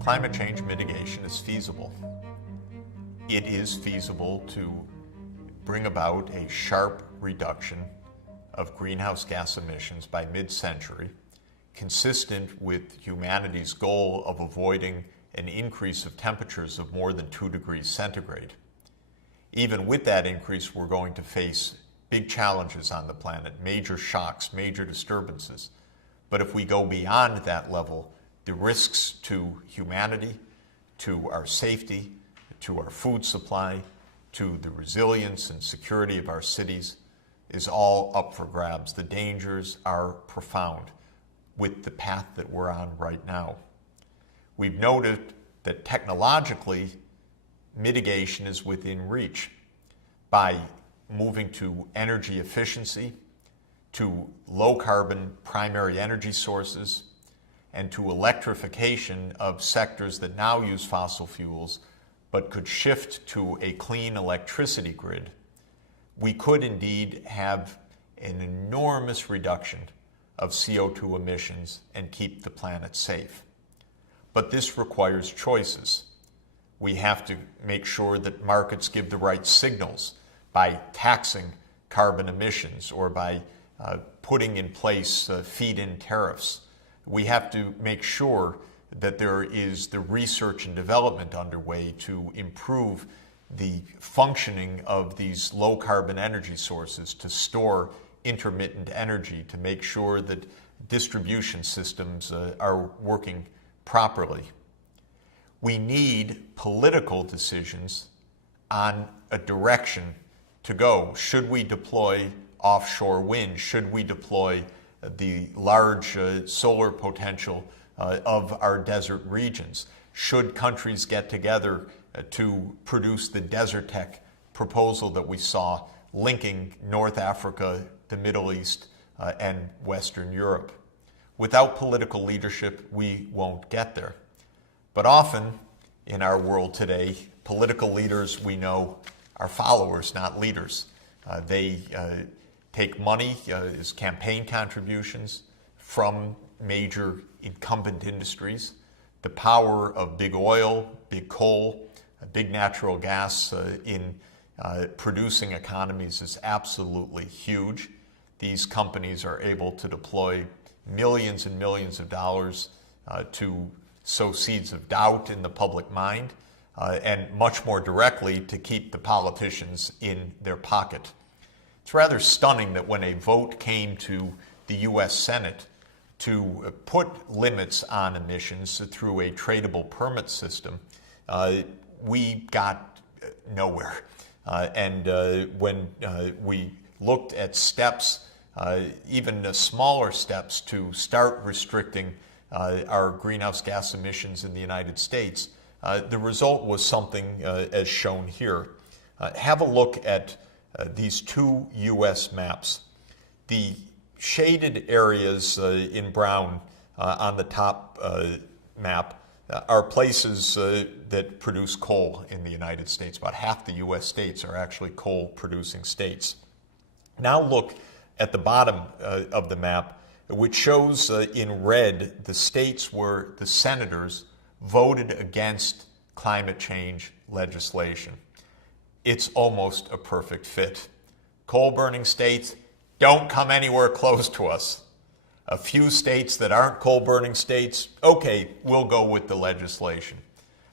Climate change mitigation is feasible. It is feasible to bring about a sharp reduction of greenhouse gas emissions by mid-century, consistent with humanity's goal of avoiding an increase of temperatures of more than 2 degrees centigrade. Even with that increase, we're going to face big challenges on the planet, major shocks, major disturbances. But if we go beyond that level, the risks to humanity, to our safety, to our food supply, to the resilience and security of our cities is all up for grabs. The dangers are profound with the path that we're on right now. We've noted that technologically, mitigation is within reach by moving to energy efficiency, to low carbon primary energy sources, and to electrification of sectors that now use fossil fuels but could shift to a clean electricity grid. We could indeed have an enormous reduction of CO2 emissions and keep the planet safe. But this requires choices. We have to make sure that markets give the right signals by taxing carbon emissions or by putting in place feed-in tariffs. We have to make sure that there is the research and development underway to improve the functioning of these low-carbon energy sources to store intermittent energy, to make sure that distribution systems are working properly. We need political decisions on a direction to go. Should we deploy offshore wind? Should we deploy the large solar potential of our desert regions? Should countries get together to produce the Desert Tech proposal that we saw linking North Africa, the Middle East, and Western Europe? Without political leadership, we won't get there. But often in our world today, political leaders, we know, are followers, not leaders. They take money as campaign contributions from major incumbent industries. The power of big oil, big coal, big natural gas in producing economies is absolutely huge. These companies are able to deploy millions and millions of dollars to sow seeds of doubt in the public mind, and much more directly to keep the politicians in their pocket. It's rather stunning that when a vote came to the U.S. Senate to put limits on emissions through a tradable permit system, we got nowhere. And when we looked at steps, even smaller steps to start restricting our greenhouse gas emissions in the United States, the result was something as shown here. Have a look at these two U.S. maps. The shaded areas in brown on the top map are places that produce coal in the United States. About half the U.S. states are actually coal-producing states. Now look at the bottom of the map, which shows in red the states where the senators voted against climate change legislation. It's almost a perfect fit. Coal-burning states, don't come anywhere close to us. A few states that aren't coal-burning states, okay, we'll go with the legislation.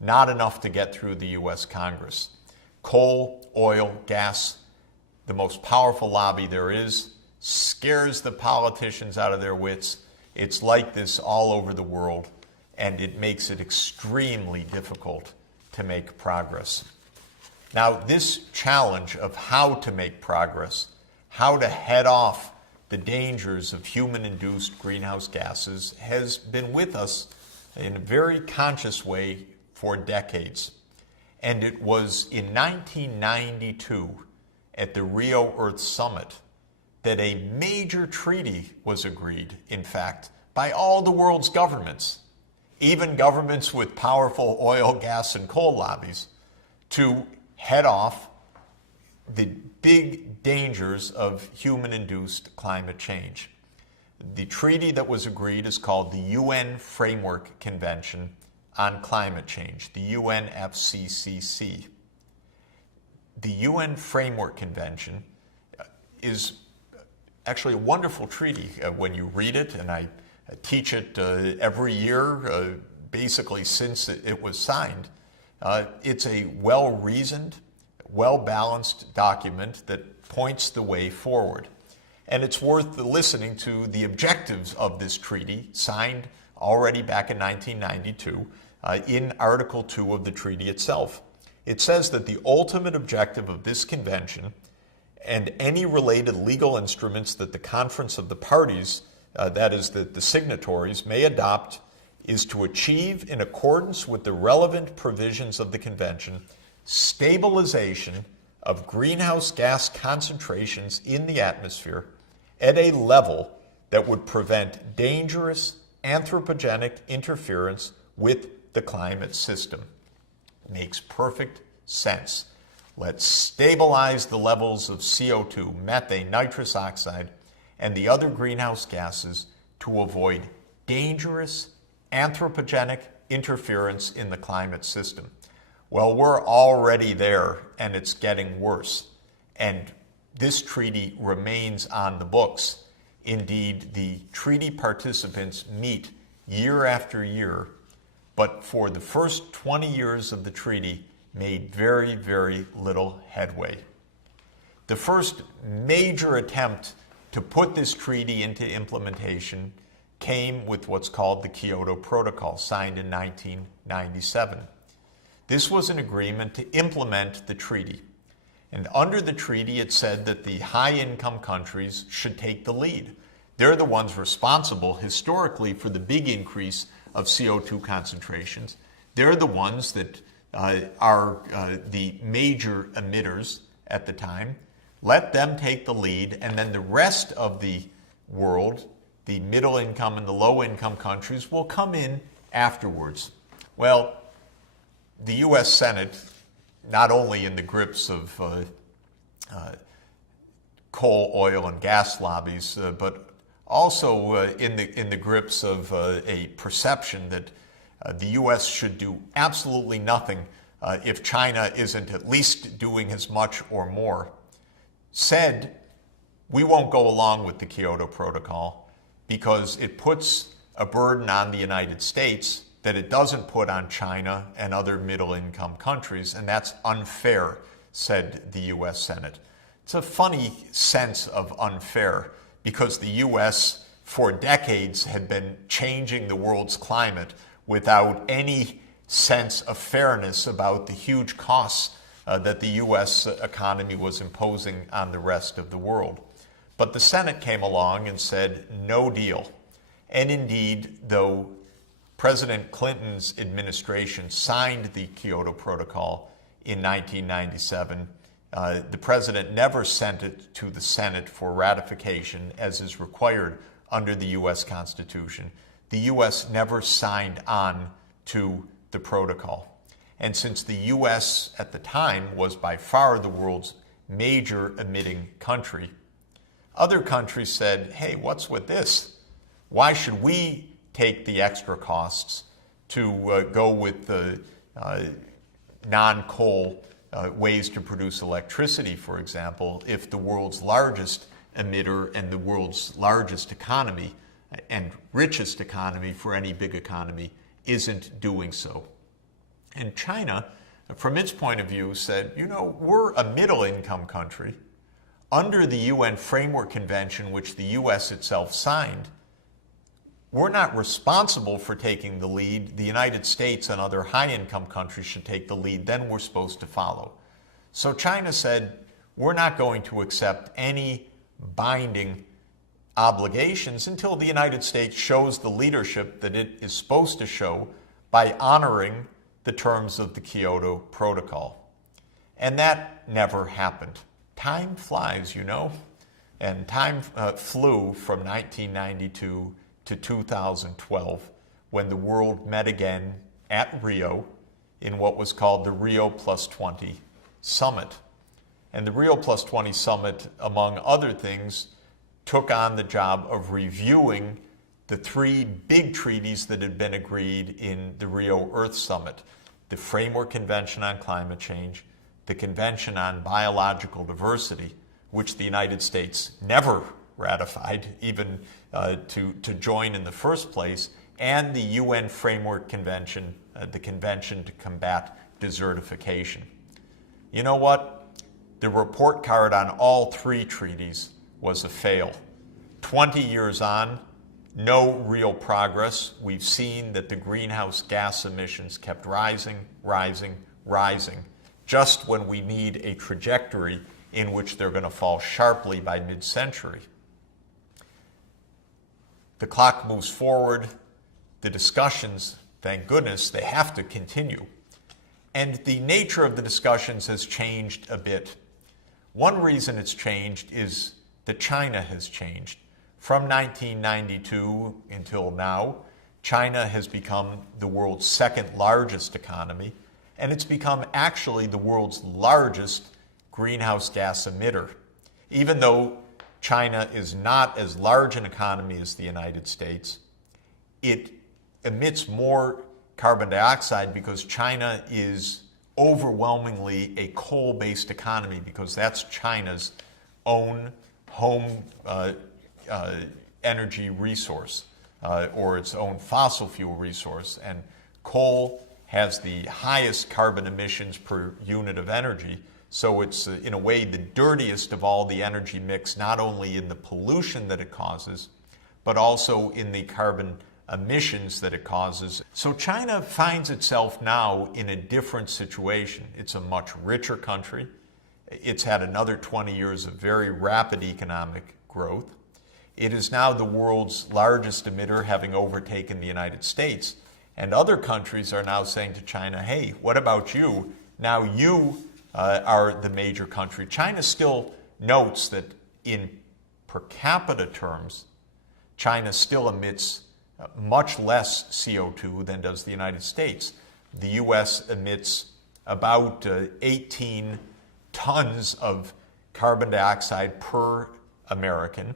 Not enough to get through the U.S. Congress. Coal, oil, gas, the most powerful lobby there is, scares the politicians out of their wits. It's like this all over the world, and it makes it extremely difficult to make progress. Now, this challenge of how to make progress, how to head off the dangers of human-induced greenhouse gases has been with us in a very conscious way for decades. And it was in 1992 at the Rio Earth Summit that a major treaty was agreed, in fact, by all the world's governments, even governments with powerful oil, gas, and coal lobbies, to head off the big dangers of human-induced climate change. The treaty that was agreed is called the UN Framework Convention on Climate Change, the UNFCCC. The UN Framework Convention is actually a wonderful treaty when you read it, and I teach it every year, basically since it was signed. It's a well-reasoned, well-balanced document that points the way forward. And it's worth listening to the objectives of this treaty, signed already back in 1992, in Article 2 of the treaty itself. It says that the ultimate objective of this convention and any related legal instruments that the Conference of the Parties, that is, the signatories, may adopt is to achieve, in accordance with the relevant provisions of the convention, stabilization of greenhouse gas concentrations in the atmosphere at a level that would prevent dangerous anthropogenic interference with the climate system. Makes perfect sense. Let's stabilize the levels of CO2, methane, nitrous oxide, and the other greenhouse gases to avoid dangerous anthropogenic interference in the climate system. Well, we're already there, and it's getting worse. And this treaty remains on the books. Indeed, the treaty participants meet year after year, but for the first 20 years of the treaty, made very, very little headway. The first major attempt to put this treaty into implementation came with what's called the Kyoto Protocol, signed in 1997. This was an agreement to implement the treaty. And under the treaty, it said that the high-income countries should take the lead. They're the ones responsible historically for the big increase of CO2 concentrations. They're the ones that are the major emitters at the time. Let them take the lead, and then the rest of the world, the middle income and the low income countries, will come in afterwards. Well, the U.S. Senate, not only in the grips of coal, oil, and gas lobbies, but also in the grips of a perception that the U.S. should do absolutely nothing if China isn't at least doing as much or more, said we won't go along with the Kyoto Protocol because it puts a burden on the United States that it doesn't put on China and other middle-income countries, and that's unfair, said the U.S. Senate. It's a funny sense of unfair because the U.S. for decades had been changing the world's climate without any sense of fairness about the huge costs that the U.S. economy was imposing on the rest of the world. But the Senate came along and said, no deal. And indeed, though President Clinton's administration signed the Kyoto Protocol in 1997, the president never sent it to the Senate for ratification, as is required under the U.S. Constitution. The U.S. never signed on to the protocol. And since the U.S. at the time was by far the world's major emitting country, other countries said, hey, what's with this? Why should we take the extra costs to go with the non-coal ways to produce electricity, for example, if the world's largest emitter and the world's largest economy and richest economy for any big economy isn't doing so? And China, from its point of view, said, you know, we're a middle-income country. Under the UN Framework Convention, which the U.S. itself signed, we're not responsible for taking the lead. The United States and other high-income countries should take the lead. Then we're supposed to follow. So China said, we're not going to accept any binding obligations until the United States shows the leadership that it is supposed to show by honoring the terms of the Kyoto Protocol. And that never happened. Time flies, you know, and time flew from 1992 to 2012 when the world met again at Rio in what was called the Rio Plus 20 Summit. And the Rio Plus 20 Summit, among other things, took on the job of reviewing the three big treaties that had been agreed in the Rio Earth Summit: the Framework Convention on Climate Change, the Convention on Biological Diversity, which the United States never ratified, even to join in the first place, and the UN Framework Convention, the Convention to Combat Desertification. You know what? The report card on all three treaties was a fail. 20 years on, no real progress. We've seen that the greenhouse gas emissions kept rising, rising, rising, just when we need a trajectory in which they're going to fall sharply by mid-century. The clock moves forward. The discussions, thank goodness, they have to continue. And the nature of the discussions has changed a bit. One reason it's changed is that China has changed. From 1992 until now, China has become the world's second largest economy, and it's become actually the world's largest greenhouse gas emitter. Even though China is not as large an economy as the United States, it emits more carbon dioxide because China is overwhelmingly a coal-based economy, because that's China's own home energy resource, or its own fossil fuel resource. And coal has the highest carbon emissions per unit of energy, so it's in a way the dirtiest of all the energy mix, not only in the pollution that it causes, but also in the carbon emissions that it causes. So China finds itself now in a different situation. It's a much richer country. It's had another 20 years of very rapid economic growth. It is now the world's largest emitter, having overtaken the United States. And other countries are now saying to China, hey, what about you? Now you are the major country. China still notes that in per capita terms, China still emits much less CO2 than does the United States. The US emits about 18 tons of carbon dioxide per American,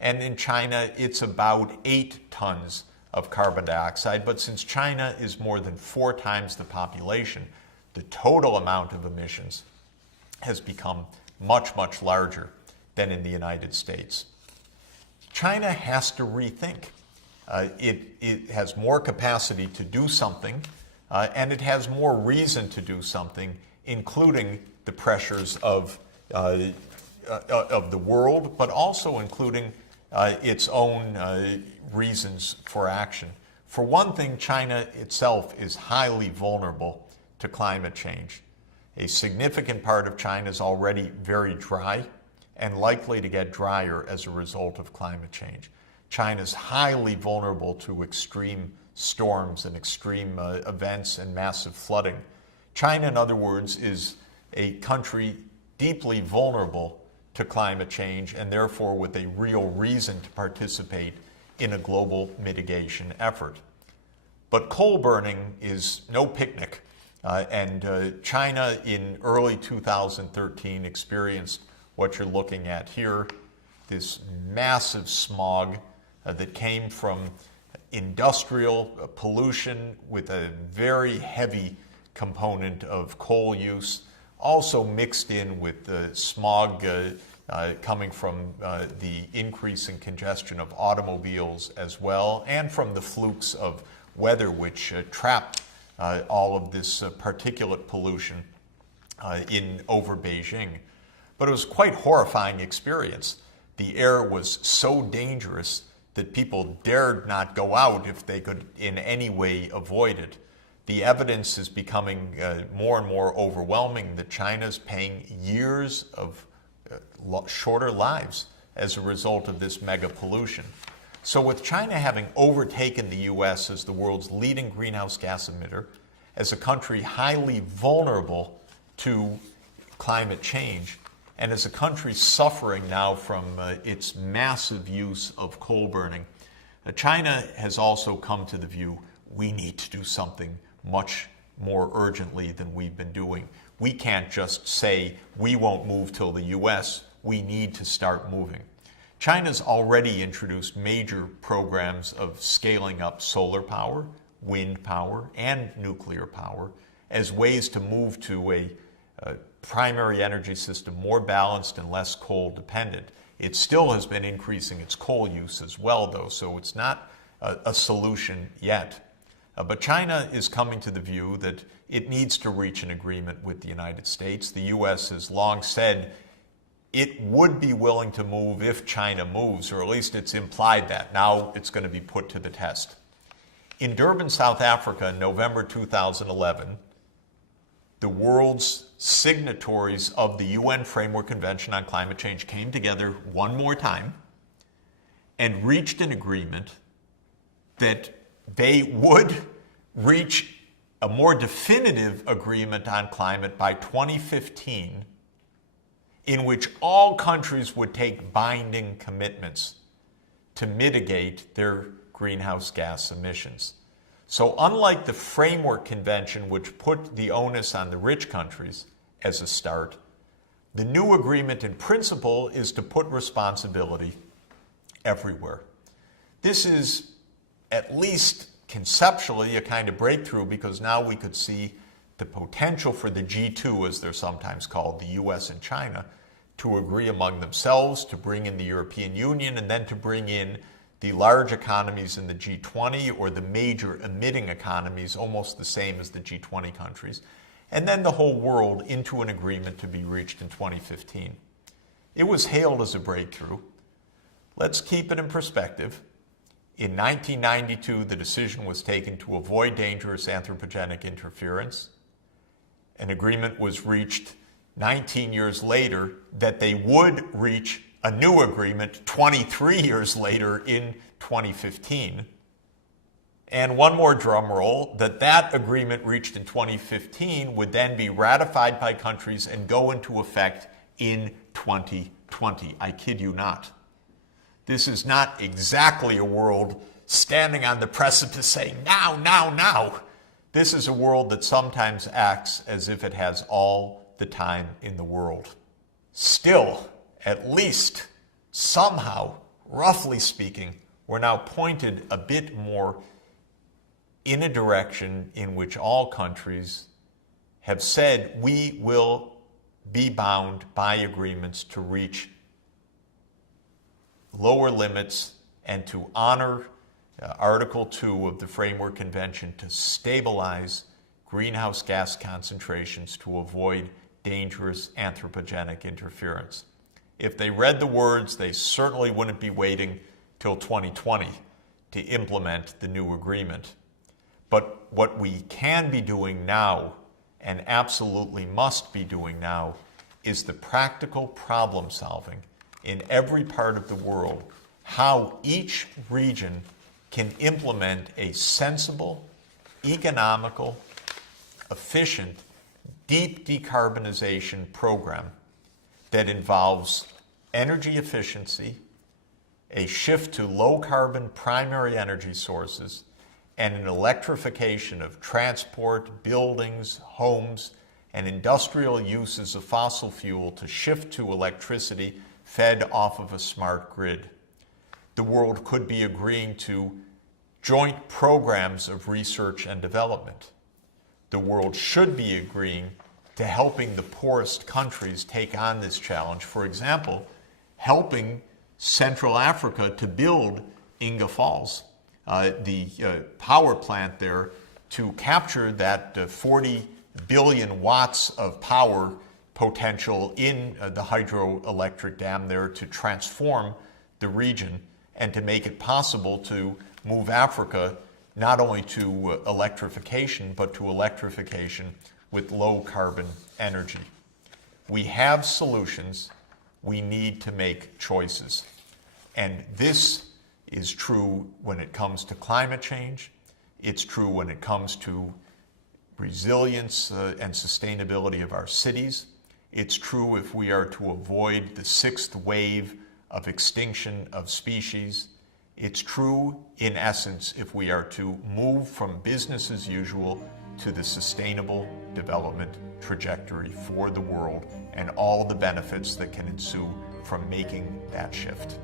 and in China it's about 8 tons of carbon dioxide. But since China is more than 4 times the population, the total amount of emissions has become much, much larger than in the United States. China has to rethink. It has more capacity to do something, and it has more reason to do something, including the pressures of the world, but also including its own reasons for action. For one thing, China itself is highly vulnerable to climate change. A significant part of China is already very dry and likely to get drier as a result of climate change. China is highly vulnerable to extreme storms and extreme events and massive flooding. China, in other words, is a country deeply vulnerable to climate change, and therefore with a real reason to participate in a global mitigation effort. But coal burning is no picnic, and China in early 2013 experienced what you're looking at here, this massive smog that came from industrial pollution with a very heavy component of coal use, also mixed in with the smog coming from the increase in congestion of automobiles as well, and from the flukes of weather which trapped all of this particulate pollution over Beijing. But it was quite a horrifying experience. The air was so dangerous that people dared not go out if they could in any way avoid it. The evidence is becoming more and more overwhelming that China's paying years of shorter lives as a result of this mega pollution. So with China having overtaken the US as the world's leading greenhouse gas emitter, as a country highly vulnerable to climate change, and as a country suffering now from its massive use of coal burning, China has also come to the view we need to do something much more urgently than we've been doing. We can't just say we won't move till the US. We need to start moving. China's already introduced major programs of scaling up solar power, wind power, and nuclear power as ways to move to a primary energy system more balanced and less coal dependent. It still has been increasing its coal use as well, though, so it's not a solution yet. But China is coming to the view that it needs to reach an agreement with the United States. The U.S. has long said it would be willing to move if China moves, or at least it's implied that. Now it's going to be put to the test. In Durban, South Africa, in November 2011, the world's signatories of the UN Framework Convention on Climate Change came together one more time and reached an agreement that they would reach a more definitive agreement on climate by 2015, in which all countries would take binding commitments to mitigate their greenhouse gas emissions. So unlike the Framework Convention, which put the onus on the rich countries as a start, the new agreement in principle is to put responsibility everywhere. This is, at least conceptually, a kind of breakthrough, because now we could see the potential for the G2, as they're sometimes called, the US and China, to agree among themselves, to bring in the European Union, and then to bring in the large economies in the G20, or the major emitting economies, almost the same as the G20 countries, and then the whole world into an agreement to be reached in 2015. It was hailed as a breakthrough. Let's keep it in perspective. In 1992, the decision was taken to avoid dangerous anthropogenic interference. An agreement was reached 19 years later that they would reach a new agreement 23 years later in 2015. And one more drum roll, that agreement reached in 2015 would then be ratified by countries and go into effect in 2020. I kid you not. This is not exactly a world standing on the precipice saying, now, now, now. This is a world that sometimes acts as if it has all the time in the world. Still, at least, somehow, roughly speaking, we're now pointed a bit more in a direction in which all countries have said we will be bound by agreements to reach lower limits and to honor Article 2 of the Framework Convention to stabilize greenhouse gas concentrations to avoid dangerous anthropogenic interference. If they read the words, they certainly wouldn't be waiting till 2020 to implement the new agreement. But what we can be doing now, and absolutely must be doing now, is the practical problem solving in every part of the world, how each region can implement a sensible, economical, efficient, deep decarbonization program that involves energy efficiency, a shift to low-carbon primary energy sources, and an electrification of transport, buildings, homes, and industrial uses of fossil fuel to shift to electricity fed off of a smart grid. The world could be agreeing to joint programs of research and development. The world should be agreeing to helping the poorest countries take on this challenge. For example, helping Central Africa to build Inga Falls, the power plant there, to capture that 40 billion watts of power potential in the hydroelectric dam there to transform the region and to make it possible to move Africa not only to electrification, but to electrification with low carbon energy. We have solutions. We need to make choices. And this is true when it comes to climate change. It's true when it comes to resilience and sustainability of our cities. It's true if we are to avoid the sixth wave of extinction of species. It's true, in essence, if we are to move from business as usual to the sustainable development trajectory for the world and all the benefits that can ensue from making that shift.